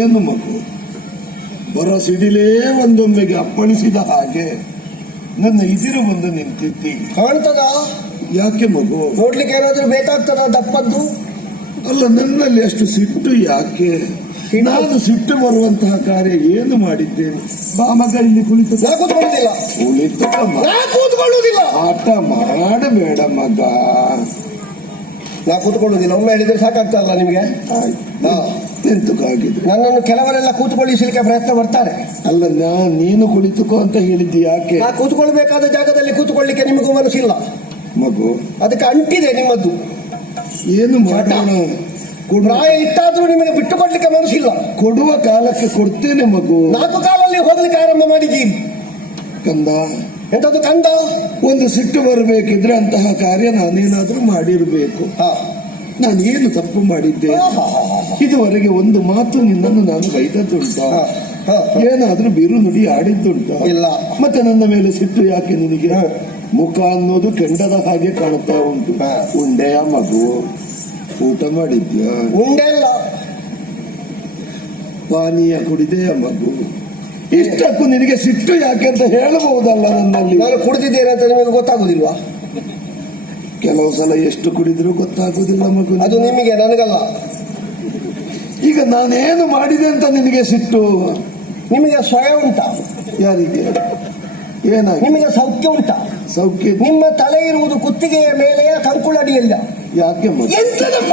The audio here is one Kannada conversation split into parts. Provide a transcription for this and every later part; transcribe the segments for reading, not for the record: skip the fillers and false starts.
ಏನು ಮಗು ಬರೋ ಸಿಡಿಲೇ ಒಂದೊಮ್ಮೆಗೆ ಅಪ್ಪಳಿಸಿದ ಹಾಗೆ ನನ್ನ ಇದಿರು ಬಂದು ನಿಂತಿದ್ದಿ ಕಾಣ್ತದ? ಯಾಕೆ ಮಗು? ನೋಡ್ಲಿಕ್ಕೆ ಏನಾದ್ರೂ ಬೇಕಾಗ್ತದ ದಪ್ಪದ್ದು? ಅಲ್ಲ, ನನ್ನಲ್ಲಿ ಅಷ್ಟು ಸಿಟ್ಟು ಯಾಕೆ? ನಾನು ಸಿಟ್ಟು ಬರುವಂತಹ ಕಾರ್ಯ ಏನು ಮಾಡಿದ್ದೇನೆ? ಬಾ ಮಗ, ಇಲ್ಲಿ ಕುಳಿತು. ಕೂತ್ಕೊಳ್ಳುದಿಲ್ಲ. ಕೂತ್ಕೊಳ್ಳುವುದಿಲ್ಲ. ಆಟ ಮಾಡಬೇಡ ಮಗ. ನಾ ಕೂತ್ಕೊಳ್ಳುವುದಿಲ್ಲ. ಒಮ್ಮೆ ಹೇಳಿದ್ರೆ ಸಾಕಾಗ್ತಲ್ಲ ನಿಮ್ಗೆ? ಎಂತಕ್ಕಾಗಿದೆ? ನನ್ನನ್ನು ಕೆಲವರೆಲ್ಲ ಕೂತ್ಕೊಳ್ಳಿಸಲಿಕ್ಕೆ ಪ್ರಯತ್ನ ಬರ್ತಾರೆ. ಅಲ್ಲ, ನೀನು ಕುಳಿತುಕೋ ಅಂತ ಹೇಳಿದ್ದಿ ಯಾಕೆ? ನಾ ಕೂತ್ಕೊಳ್ಬೇಕಾದ ಜಾಗದಲ್ಲಿ ಕೂತ್ಕೊಳ್ಳಿಕ್ಕೆ ನಿಮಗೂ ಮನಸ್ಸಿಲ್ಲ ಮಗು. ಅದಕ್ಕೆ ಅಂಟಿದೆ ನಿಮ್ಮದ್ದು. ಏನು ಮಾಡೋಣ? ಪ್ರಾಯ ಇಟ್ಟಾದ್ರೂ ನಿಮಗೆ ಬಿಟ್ಟುಕೊಡ್ಲಿಕ್ಕೆ ಮನಸ್ಸಿಲ್ಲ. ಕೊಡುವ ಕಾಲಕ್ಕೆ ಕೊಡ್ತೇನೆ ಮಗು. 4 ಕಾಲಲ್ಲಿ ಹೋಗ್ಲಿಕ್ಕೆ ಆರಂಭ ಮಾಡಿದ್ದೀರಿ. ಕಂದ, ಎಂತದ್ದು ಕಂದ? ಒಂದು ಸಿಟ್ಟು ಬರಬೇಕಿದ್ರೆ ಅಂತಹ ಕಾರ್ಯ ನಾನೇನಾದ್ರೂ ಮಾಡಿರ್ಬೇಕು. ನಾನೇನು ತಪ್ಪು ಮಾಡಿದ್ದೆ? ಇದುವರೆಗೆ ಒಂದು ಮಾತು ನಿನ್ನನ್ನು ನಾನು ಬೈದದ್ದುಂಟ? ಏನಾದ್ರೂ ಬಿರು ನುಡಿ ಆಡಿದ್ದುಂಟ? ಇಲ್ಲ. ಮತ್ತೆ ನನ್ನ ಮೇಲೆ ಸಿಟ್ಟು ಯಾಕೆ ನಿನಗೆ? ಮುಖ ಅನ್ನೋದು ಕೆಂಡದ ಹಾಗೆ ಕಾಣುತ್ತಾ ಉಂಟು. ಉಂಡೆಯ ಮಗು? ಊಟ ಮಾಡಿದ್ಯಾ? ಉಂಡೆಲ್ಲ. ಪಾನೀಯ ಕುಡಿದೆಯ ಮಗು? ಇಷ್ಟಕ್ಕೂ ನಿನಗೆ ಸಿಟ್ಟು ಯಾಕೆ ಅಂತ ಹೇಳಬಹುದಲ್ಲ ನನ್ನಲ್ಲಿ? ನಾನು ಕುಡಿದಿದ್ದೇನೆ ಅಂತ ನಿಮಗೆ ಗೊತ್ತಾಗುದಿಲ್ವಾ? ಕೆಲವು ಸಲ ಎಷ್ಟು ಕುಡಿದ್ರು ಗೊತ್ತಾಗುದಿಲ್ಲ ಮಗು. ಅದು ನಿಮಗೆ, ನನಗಲ್ಲ. ಈಗ ನಾನೇನು ಮಾಡಿದೆ ಅಂತ ನಿನಗೆ ಸಿಟ್ಟು? ನಿಮಗೆ ಸ್ವಯ ಉಂಟಾ? ಯಾರಿಗೆ? ಏನಾಗಿ? ನಿಮಗೆ ಸೌಖ್ಯ ಉಂಟಾ? ಸೌಖ್ಯ? ನಿಮ್ಮ ತಲೆ ಇರುವುದು ಕುತ್ತಿಗೆಯ ಮೇಲೆಯ ಕಂಕುಳಡಿಯಲ್ಲ. ಯಾಕೆ ಮಗು? ಎಂತದಪ್ಪ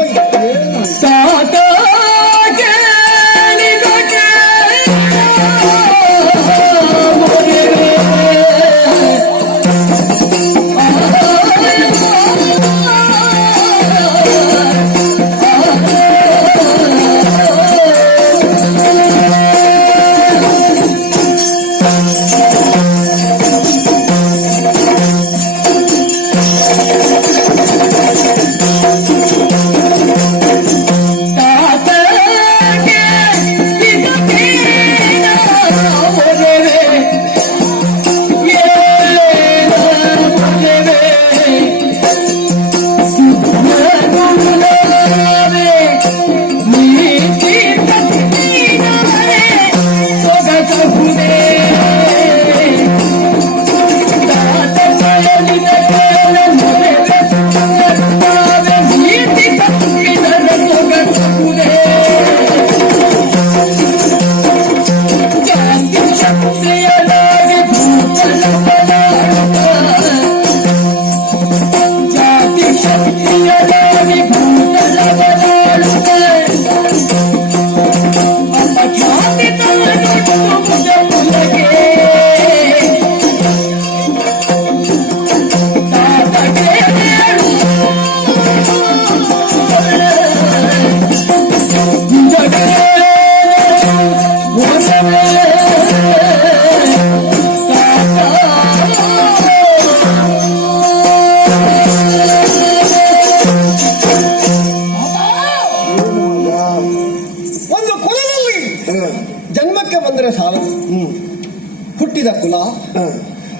ಹುಟ್ಟಿದ ಕುಲ,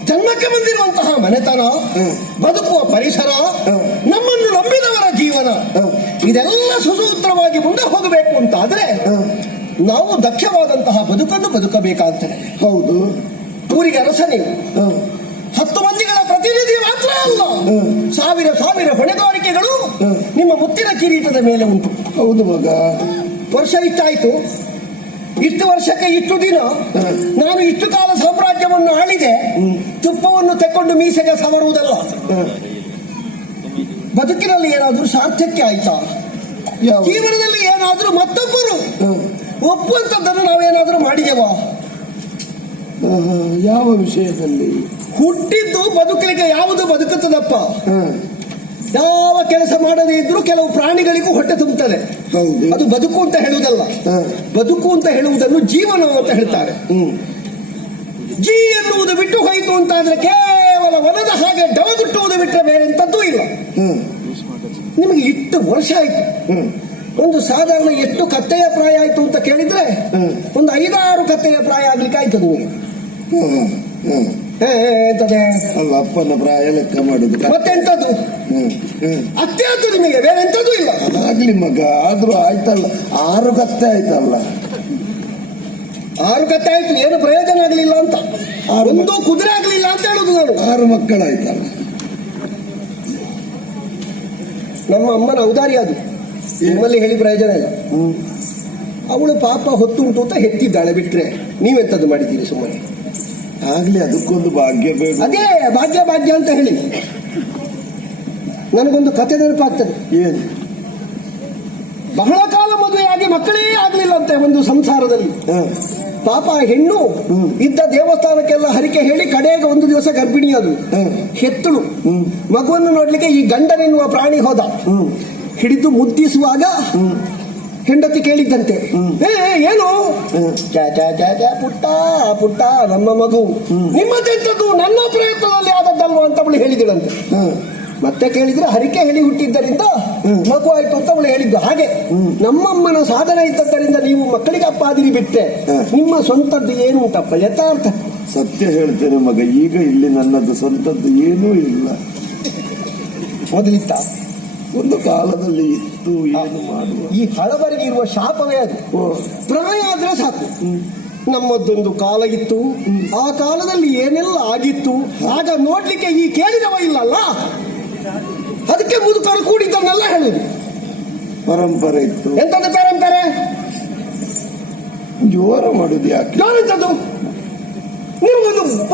ಜನ್ಮಕ್ಕೆ ಬಂದಿರುವಂತಹ ಮನೆತನ, ಬಾಳ್ತನ, ಬದುಕುವ ಪರಿಸರ, ನಮ್ಮನ್ನು ನಂಬಿದವರ ಜೀವನ ಇದೆಲ್ಲ ಸುಸೂತ್ರವಾಗಿ ಮುಂದೆ ಹೋಗಬೇಕು ಅಂತ ಆದ್ರೆ ನಾವು ದಕ್ಷವಾದಂತಹ ಬದುಕನ್ನು ಬದುಕಬೇಕಾಗ್ತದೆ. ಹೌದು. ಊರಿಗೆ ಅರಸ ನೀವು, 10 ಮಂದಿಗಳ ಪ್ರತಿನಿಧಿ ಮಾತ್ರ ಅಲ್ಲ, ಸಾವಿರ ಸಾವಿರ ಹೊಣೆಗಾರಿಕೆಗಳು ನಿಮ್ಮ ಮುತ್ತಿನ ಕಿರೀಟದ ಮೇಲೆ ಉಂಟು. ಹೌದು ಮಗ. ವರ್ಷ ಇಷ್ಟಾಯ್ತು, ಇಷ್ಟು ವರ್ಷಕ್ಕೆ ಇಷ್ಟು ದಿನ ನಾನು ಇಷ್ಟು ಕಾಲ ಸಾಮ್ರಾಜ್ಯವನ್ನು ಆಳಿದೆ. ತುಪ್ಪವನ್ನು ತೆಕ್ಕೊಂಡು ಮೀಸೆಗೆ ಸವರುವುದಲ್ಲ. ಬದುಕಿನಲ್ಲಿ ಏನಾದ್ರೂ ಸಾರ್ಥಕ್ಯ ಆಯ್ತಾ? ಜೀವನದಲ್ಲಿ ಏನಾದ್ರೂ ಮತ್ತೊಬ್ಬರು ಒಪ್ಪುವಂತದ್ದನ್ನು ನಾವೇನಾದ್ರೂ ಮಾಡಿದೆವಾ? ಯಾವ ವಿಷಯದಲ್ಲಿ? ಹುಟ್ಟಿದ್ದು ಬದುಕಲಿಕ್ಕೆ ಯಾವುದು ಬದುಕುತ್ತದಪ್ಪ? ಯಾವ ಕೆಲಸ ಮಾಡದೇ ಇದ್ರೂ ಕೆಲವು ಪ್ರಾಣಿಗಳಿಗೂ ಹೊಟ್ಟೆ ತುಂಬುತ್ತದೆ. ಅದು ಬದುಕು ಅಂತ ಹೇಳುವುದಲ್ಲ. ಬದುಕು ಅಂತ ಹೇಳುವುದನ್ನು ಜೀವನ ಅಂತ ಹೇಳ್ತಾರೆ. ಜೀ ಎನ್ನುವುದು ಬಿಟ್ಟು ಹೋಯಿತು ಅಂತ ಆದ್ರೆ ಕೇವಲ ವನದ ಹಾಗೆ ಡವದುಟ್ಟುವುದು ಬಿಟ್ಟರೆ ಬೇರೆ ಎಂತದ್ದೂ ಇಲ್ಲ. ನಿಮಗೆ ಇಷ್ಟು ವರ್ಷ ಆಯ್ತು, ಒಂದು ಸಾಧಾರಣ ಎಷ್ಟು ಕತ್ತೆಯ ಪ್ರಾಯ ಆಯ್ತು ಅಂತ ಕೇಳಿದ್ರೆ ಒಂದು 5-6 ಕತ್ತೆಯ ಪ್ರಾಯ ಆಗ್ಲಿಕ್ಕೆ ಆಯ್ತು ನಿಮಗೆ. ಎಂತದೆ ಅಲ್ಲ, ಅಪ್ಪನ ಪ್ರಾಯ ಲೆಕ್ಕ ಮಾಡುದು ಮತ್ತೆಂತದ್ದು? ಅಷ್ಟೇ ಆಯ್ತು ನಿಮಗೆ, ಬೇರೆ ಎಂತದ್ದು ಇಲ್ಲ. ಅದಾಗ್ಲಿ ಮಗ, ಆದ್ರೂ ಆಯ್ತಲ್ಲ, 6 ಕತ್ತೆ ಆಯ್ತಲ್ಲ. 6 ಕತ್ತೆ ಆಯ್ತು, ಏನು ಪ್ರಯೋಜನ ಆಗ್ಲಿಲ್ಲ ಅಂತ. ಒಂದು ಕುದುರೆ ಆಗ್ಲಿಲ್ಲ ಅಂತ ಹೇಳುದು ನಾನು. 6 ಮಕ್ಕಳಾಯ್ತಲ್ಲ. ನಮ್ಮ ಅಮ್ಮನ ಔದಾರ್ಯ ಅದು, ನಿಮ್ಮಲ್ಲಿ ಹೇಳಿ ಪ್ರಯೋಜನ ಇಲ್ಲ. ಅವಳು ಪಾಪ ಹೊತ್ತುಂಟು ಅಂತ ಹೆತ್ತಿದ್ದಾಳೆ, ಬಿಟ್ರೆ ನೀವೆಂತದ್ದು ಮಾಡಿದ್ದೀರಿ ಸುಮ್ಮನೆ. ಆಗ್ಲಿ, ಅದಕ್ಕೊಂದು ಭಾಗ್ಯ ಬೇಕು. ಅದೇ ಭಾಗ್ಯ ಭಾಗ್ಯ ಅಂತ ಹೇಳಿ ನನಗೊಂದು ಕತೆ ನೆನಪಾಗ್ತದೆ. ಏನು? ಬಹಳ ಕಾಲ ಮದುವೆಯಾಗಿ ಮಕ್ಕಳೇ ಆಗ್ಲಿಲ್ಲ ಅಂತೆ ಒಂದು ಸಂಸಾರದಲ್ಲಿ. ಪಾಪ ಹೆಣ್ಣು ಇದ್ದ ದೇವಸ್ಥಾನಕ್ಕೆಲ್ಲ ಹರಿಕೆ ಹೇಳಿ ಕಡೆಗೆ ಒಂದು ದಿವಸ ಗರ್ಭಿಣಿಯಾದಳು. ಹೆತ್ತಳು. ಮಗುವನ್ನು ನೋಡ್ಲಿಕ್ಕೆ ಈ ಗಂಡನೆನ್ನುವ ಪ್ರಾಣಿ ಹೋದ. ಹಿಡಿದು ಮುದ್ದಿಸುವಾಗ ಹೆಂಡತಿ ಕೇಳಿದ್ದಂತೆ, ಏನು? ಪುಟ್ಟ ಪುಟ್ಟ ನಮ್ಮ ಮಗು, ನಿಮ್ಮದೆಂತದ್ದು, ನನ್ನ ಪ್ರಯತ್ನದಲ್ಲಿ ಆದದ್ದಲ್ವ ಅಂತ ಅವಳು ಹೇಳಿದಳಂತೆ. ಮತ್ತೆ ಕೇಳಿದ್ರೆ ಹರಿಕೆ ಹೇಳಿ ಹುಟ್ಟಿದ್ದರಿಂದ ಮಗು ಆಯ್ತು ಅಂತ ಅವಳು ಹೇಳಿದ್ದು. ಹಾಗೆ ನಮ್ಮಮ್ಮನ ಸಾಧನೆ ಇದ್ದದ್ದರಿಂದ ನೀವು ಮಕ್ಕಳಿಗೆ ಅಪ್ಪಾದಿರಿ ಬಿಟ್ಟೆ, ನಿಮ್ಮ ಸ್ವಂತದ್ದು ಏನು ಉಂಟಪ್ಪ ಯಥಾರ್ಥ? ಸತ್ಯ ಹೇಳ್ತೇನೆ ಮಗ, ಈಗ ಇಲ್ಲಿ ನನ್ನದು ಸ್ವಂತದ್ದು ಏನೂ ಇಲ್ಲ. ಮೊದಲಿತ್ತ, ಒಂದು ಕಾಲದಲ್ಲಿ ಇತ್ತು, ಏನು ಮಾಡುವ. ಈ ಹಳಬರಿಗೆ ಇರುವ ಶಾಪವೇ ಅದು. ಪ್ರಾಯ ಆದ್ರೆ ಸಾಕು. ನಮ್ಮದೊಂದು ಕಾಲ ಇತ್ತು, ಆ ಕಾಲದಲ್ಲಿ ಏನೆಲ್ಲ ಆಗಿತ್ತು, ಆಗ ನೋಡ್ಲಿಕ್ಕೆ ಈ ಕೇಳಿದವ ಇಲ್ಲಲ್ಲ, ಅದಕ್ಕೆ ಮುದುಕರು ಕೂಡಿದ್ದನ್ನೆಲ್ಲ ಹೇಳುದು. ಪರಂಪರೆ ಇತ್ತು. ಎಂತದ್ದು ಪರಂಪರೆ? ಜೋರ ಮಾಡುದು ಯಾಕೆ? ಯಾರಂತದ್ದು? ನೀವು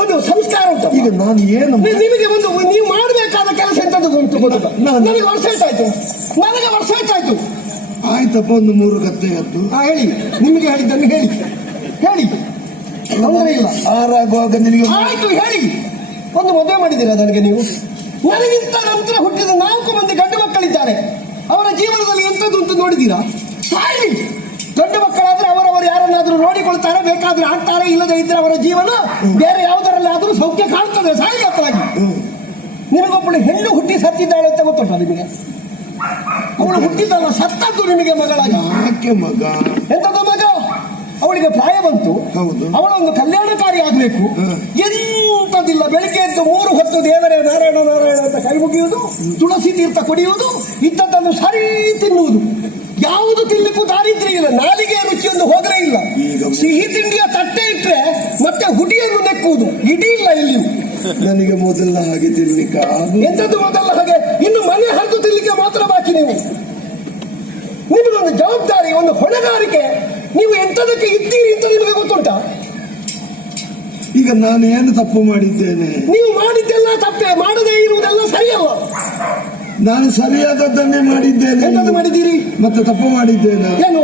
ಒಂದು ಸಂಸ್ಕಾರ ಉಂಟು. ಈಗ ನಾನು ಏನು ನಿಮಗೆ ಒಂದು ನೀವು ಮಾಡಬೇಕಾದ ಕೆಲಸ ಎಂತದ್ದು ಉಂಟು ಗೊತ್ತ? ನನಗೆ ವರ್ಷ ಎಷ್ಟಾಯ್ತು? ನನಗೆ ವರ್ಷ ಎಷ್ಟಾಯ್ತು? ಆಯ್ತಪ್ಪ, ಒಂದು 3 ಕತ್ತೆ ಎತ್ತು. ಹೇಳಿ, ನಿಮಗೆ ಹೇಳಿದ್ದನ್ನು ಹೇಳಿ ಹೇಳಿ, ತೊಂದರೆ ಇಲ್ಲ. ಆರಾಗುವಾಗ ನಿನಗೆ ಆಯ್ತು ಹೇಳಿ. ಒಂದು ಮದುವೆ ಮಾಡಿದ್ದೀರಾ ನನಗೆ ನೀವು? ನನಗಿಂತ ನಂತರ ಹುಟ್ಟಿದ 4 ಮಂದಿ ಗಂಡು ಮಕ್ಕಳಿದ್ದಾರೆ. ಅವರ ಜೀವನದಲ್ಲಿ ಎಂತದ್ದು ಅಂತ ನೋಡಿದ್ದೀರಾ? ಸಾಯಿ ಗಂಡು ಮಕ್ಕಳಾದ್ರೆ ಅವರವರು ಯಾರನ್ನಾದ್ರೂ ನೋಡಿಕೊಳ್ತಾರೆ, ಬೇಕಾದ್ರೆ ಆಗ್ತಾರೆ, ಇಲ್ಲದೆ ಇದ್ರೆ ಅವರ ಜೀವನ ಬೇರೆ ಯಾವುದರಲ್ಲಾದ್ರೂ ಸೌಖ್ಯ ಕಾಣ್ತದೆ. ಸಾಯಿ ಹತ್ತಲಾಗಿ ನಿಮಗೊಬ್ಬಳು ಹೆಣ್ಣು ಹುಟ್ಟಿ ಸತ್ತಿದ್ದಾಳೆ ಅಂತ ಗೊತ್ತುಂಟ ನಿಮಗೆ? ಅವಳು ಹುಟ್ಟಿದ್ದಲ್ಲ, ಸತ್ತದ್ದು ನಿಮಗೆ ಮಗಳಾಗಿ. ಯಾಕೆ ಮಗ? ಎಂತದ್ದು ಮಗ? ಅವಳಿಗೆ ಪ್ರಾಯ ಬಂತು, ಅವಳೊಂದು ಕಲ್ಯಾಣಕಾರಿ ಆಗ್ಬೇಕು. ಎಂತದಿಲ್ಲ, ಬೆಳಿಗ್ಗೆ ಎದ್ದು 3 ಹೊತ್ತು ದೇವರೇ ನಾರಾಯಣ ನಾರಾಯಣ ಅಂತ ಕೈ ಮುಗಿಯುವುದು, ತುಳಸಿ ತೀರ್ಥ ಕುಡಿಯುವುದು, ಇದ್ದದ್ದನ್ನು ಸರಿ ತಿನ್ನುವುದು. ಯಾವುದು ತಿನ್ಲಿಕ್ಕೂ ದಾರಿದ್ರ್ಯ ಇಲ್ಲ, ನಾಲಿಗೆ ರುಚಿಯೊಂದು ಹೋಗಲೇ ಇಲ್ಲ. ಸಿಹಿ ತಿಂಡಿಯ ತಟ್ಟೆ ಇಟ್ಟರೆ ಮತ್ತೆ ಹುಡಿಯನ್ನು ನೆಕ್ಕುವುದು, ಇಡೀ ಇಲ್ಲ ಇಲ್ಲಿಯೂ. ನನಗೆ ಮೊದಲ ಹಾಗೆ ತಿನ್ಲಿಕ್ಕ ಎಂತದ್ದು ಮೊದಲ ಹಾಗೆ? ಇನ್ನು ಮನೆ ಹರಿದು ತಿನ್ಲಿಕ್ಕೆ ಮಾತ್ರ ಬಾಕಿ. ನೀವು ನಿಮಗೊಂದು ಜವಾಬ್ದಾರಿ, ಒಂದು ಹೊಣೆಗಾರಿಕೆ. ನೀವು ಎಂತದಕ್ಕೆ ಇದ್ದೀರಿ ಅಂತ ನಿಮಗೆ ಗೊತ್ತುಂಟಾ? ಈಗ ನಾನು ಏನು ತಪ್ಪು ಮಾಡಿದ್ದೇನೆ? ನೀವು ಮಾಡಿದ್ದೆಲ್ಲ ತಪ್ಪೆ, ಮಾಡದೇ ಇರುವುದೆಲ್ಲ ಸರಿಯಲ್ಲ. ನಾನು ಸರಿಯಾದದ್ದನ್ನೇ ಮಾಡಿದ್ದೇನೆ. ಎಂತದ್ದು ಮಾಡಿದ್ದೀರಿ? ಮತ್ತೆ ತಪ್ಪು ಮಾಡಿದ್ದೇನೆ. ಏನು?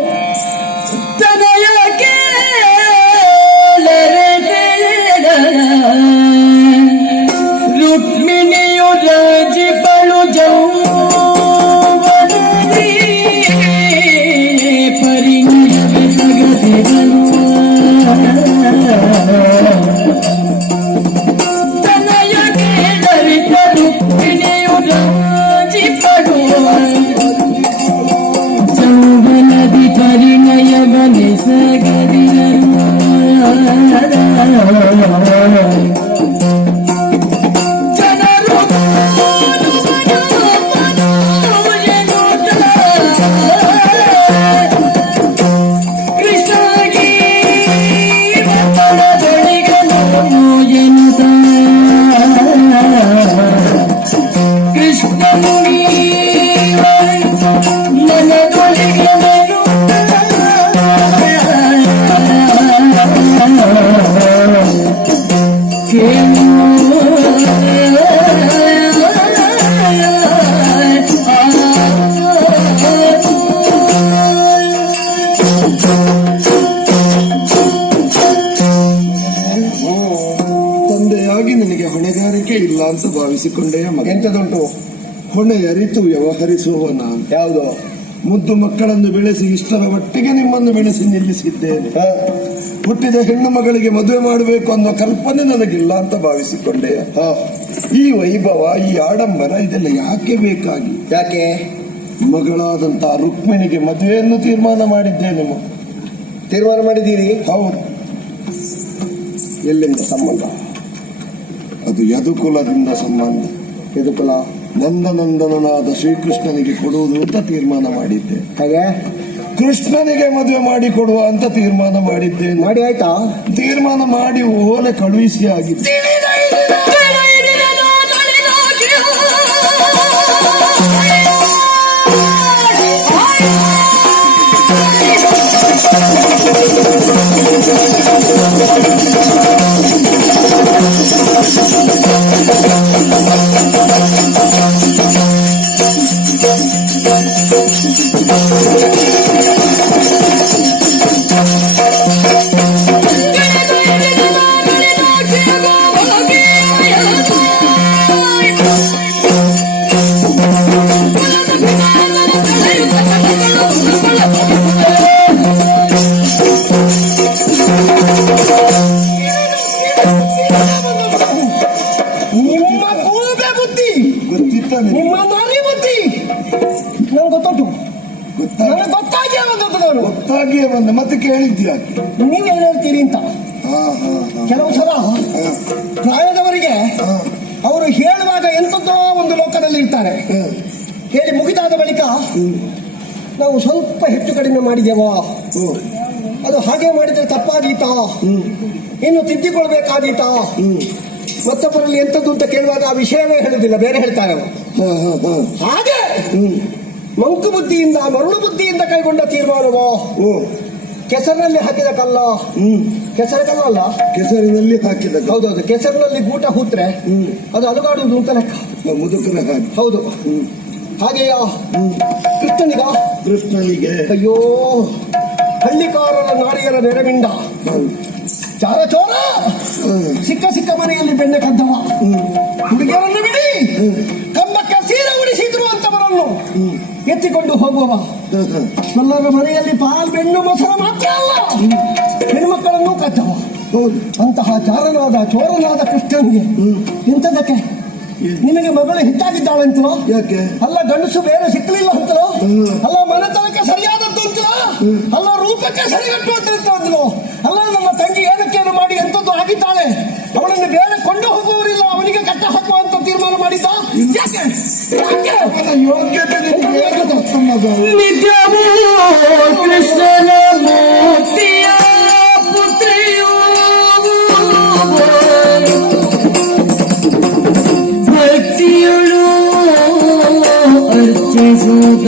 ರುಕ್ಮಿಣಿಯು ರಾಜಿಪಳು ಜೌವನದಿ ಎಂತದುಂಟು? ಹೊಣೆ ಅರಿತು ವ್ಯವಹರಿಸುವ ನಾನು. ಯಾವುದು? ಮುದ್ದು ಮಕ್ಕಳನ್ನು ಬೆಳೆಸಿ ಇಷ್ಟರ ಒಟ್ಟಿಗೆ ನಿಮ್ಮನ್ನು ಬೆಳೆಸಿ ನಿಲ್ಲಿಸಿದ್ದೇನೆ. ಹುಟ್ಟಿದ ಹೆಣ್ಣು ಮಗಳಿಗೆ ಮದುವೆ ಮಾಡಬೇಕು ಅನ್ನೋ ಕಲ್ಪನೆ ನನಗಿಲ್ಲ ಅಂತ ಭಾವಿಸಿಕೊಂಡೆ. ಈ ವೈಭವ, ಈ ಆಡಂಬರ ಇದೆಲ್ಲ ಯಾಕೆ ಬೇಕಾಗಿ? ಯಾಕೆ? ಮಗಳಾದಂತ ರುಕ್ಮಿಣಿಗೆ ಮದುವೆಯನ್ನು ತೀರ್ಮಾನ ಮಾಡಿದ್ದೇನೆ. ತೀರ್ಮಾನ ಮಾಡಿದ್ದೀರಿ? ಹೌದು. ಎಲ್ಲಿಂದ ಸಂಬಂಧ? ಅದು ಯದುಕುಲದಿಂದ ಸಂಬಂಧ. ಯದುಕುಲ? ನಂದನಂದನನಾದ ಶ್ರೀಕೃಷ್ಣನಿಗೆ ಕೊಡುವುದು ಅಂತ ತೀರ್ಮಾನ ಮಾಡಿದ್ದೆ. ಹಾಗೆ ಕೃಷ್ಣನಿಗೆ ಮದುವೆ ಮಾಡಿ ಕೊಡುವ ಅಂತ ತೀರ್ಮಾನ ಮಾಡಿದ್ದೇನೆ. ಮಾಡಿ ಆಯ್ತಾ? ತೀರ್ಮಾನ ಮಾಡಿ ಓಲೆ ಕಳುಹಿಸಿ ಆಗಿದೆ. ನಿಮ್ಮ ಕೂಬೆ ಬುದ್ಧಿ, ಗೊತ್ತಿತ್ತ ನಿಮ್ಮ ನಾರಿ ಬುದ್ಧಿ ನಂಗೆ ಗೊತ್ತುಂಟು. ನನಗೆ ಗೊತ್ತಾಗಿಯೇ ಬಂದದ್ದು. ನಾನು ಗೊತ್ತಾಗಿಯೇ ಬಂದ ಮತ್ತೆ ಕೇಳಿದ್ಯಾ? ನೀವೇನು ಹೇಳ್ತೀರಿ ಅಂತ. ಕೆಲವು ಸಲ ಪ್ರಾಯದವರಿಗೆ ಅವರು ಹೇಳುವಾಗ ಎಂಥದ್ದೋ ಒಂದು ಲೋಕದಲ್ಲಿ ಇರ್ತಾರೆ. ಹೇಳಿ ಮುಗಿದಾದ ಬಳಿಕ ನಾವು ಸ್ವಲ್ಪ ಹೆಚ್ಚು ಕಡಿಮೆ ಮಾಡಿದೆವೋ, ಅದು ಹಾಗೆ ಮಾಡಿದ್ರೆ ತಪ್ಪಾದೀತಾ, ಇನ್ನು ತಿದ್ದಿಕೊಳ್ಬೇಕಾದೀತಾ, ಮತ್ತೊಬ್ಬರಲ್ಲಿ ಎಂಥದ್ದು ಅಂತ ಕೇಳುವಾಗ ಆ ವಿಷಯವೇ ಹೇಳುದಿಲ್ಲ, ಬೇರೆ ಹೇಳ್ತಾರೆ ಅವರು. ಹಾಗೆ ಮಂಕು ಬುದ್ಧಿಯಿಂದ, ಮರುಳು ಬುದ್ಧಿಯಿಂದ ಕೈಗೊಂಡ ತೀರ್ಮಾನವೋ ಕೆಸರಿನಲ್ಲಿ ಹಾಕಿದ ಕಲ್ಲ. ಕೆಸರ ಕಲ್ಲಲ್ಲ, ಕೆಸರಿನಲ್ಲಿ ಹಾಕಿದ. ಹೌದೌದು, ಕೆಸರಿನಲ್ಲಿ ಗೂಟ ಹೂತ್ರೆ ಅದು ಅಲುಗಾಡುವುದು ಅಂತ ಲೆಕ್ಕ. ಮುದುಕರ ಹಾಗೆ. ಹೌದು. ಹಾಗೆಯ ಕೃಷ್ಣನಿಗೆ ಅಯ್ಯೋ, ಹಳ್ಳಿಕಾರರ ನಾರಿಯರ ನೆರವಿಂಡ ಚಾರ ಚೋರ, ಸಿಕ್ಕ ಸಿಕ್ಕ ಮನೆಯಲ್ಲಿ ಬೆಣ್ಣೆ ಕದ್ದವ, ಹುಡುಗಿಯರನ್ನು ಬಿಡಿ ಕಂಬಕ್ಕೆ ಸೀರೆ ಉಡಿಸಿದ್ರು ಅಂತವರನ್ನು ಎತ್ತಿಕೊಂಡು ಹೋಗುವವ, ಎಲ್ಲರ ಮನೆಯಲ್ಲಿ ಪಾಲ್ ಬೆಣ್ಣು ಮೊಸರು ಮಾತ್ರ ಅಲ್ಲ ಹೆಣ್ಮಕ್ಕಳನ್ನು ಕದ್ದವ. ಅಂತಹ ಚಾರನಾದ ಚೋರನಾದ ಕೃಷ್ಣನಿಗೆ ಇಂಥದಕ್ಕೆ ನಿಮಗೆ ಮಗಳು ಹೆಚ್ಚಾಗಿದ್ದಾಳಂತಲೋ? ಯಾಕೆ? ಅಲ್ಲ ಗಂಡಸು ಬೇರೆ ಸಿಕ್ಕಲಿಲ್ಲ ಅಂತಲೋ? ಅಲ್ಲ ಮನೆತನಕ್ಕೆ ಸರಿಯಾದದ್ದು ಅಂತಲೋ? ಅಲ್ಲ ರೂಪಕ್ಕೆ ಸರಿಗಟ್ಟುವಂತಂತಲೋ? ಅಲ್ಲ ನಮ್ಮ ತಂಗಿ ಏನಕ್ಕೇನು ಮಾಡಿ ಎಂಥದ್ದು ಆಗಿದ್ದಾಳೆ, ಅವಳನ್ನು ಬೇರೆ ಕೊಂಡು ಹೋಗುವವರಿಲ್ಲ, ಅವನಿಗೆ ಕಟ್ಟ ಹಾಕುವಂತ ತೀರ್ಮಾನ ಮಾಡಿದ್ದ. ಯಾಕೆ? ಯಾಕೆ? ಯೋಗ್ಯತೆ ನಿತ್ಯವೂ ಕೃಷ್ಣನ ಮೂರ್ತಿಯ ಪುತ್ರಿಯೂ ಭಕ್ತಿಯಳು ಅರ್ಚಿಸುತ್ತ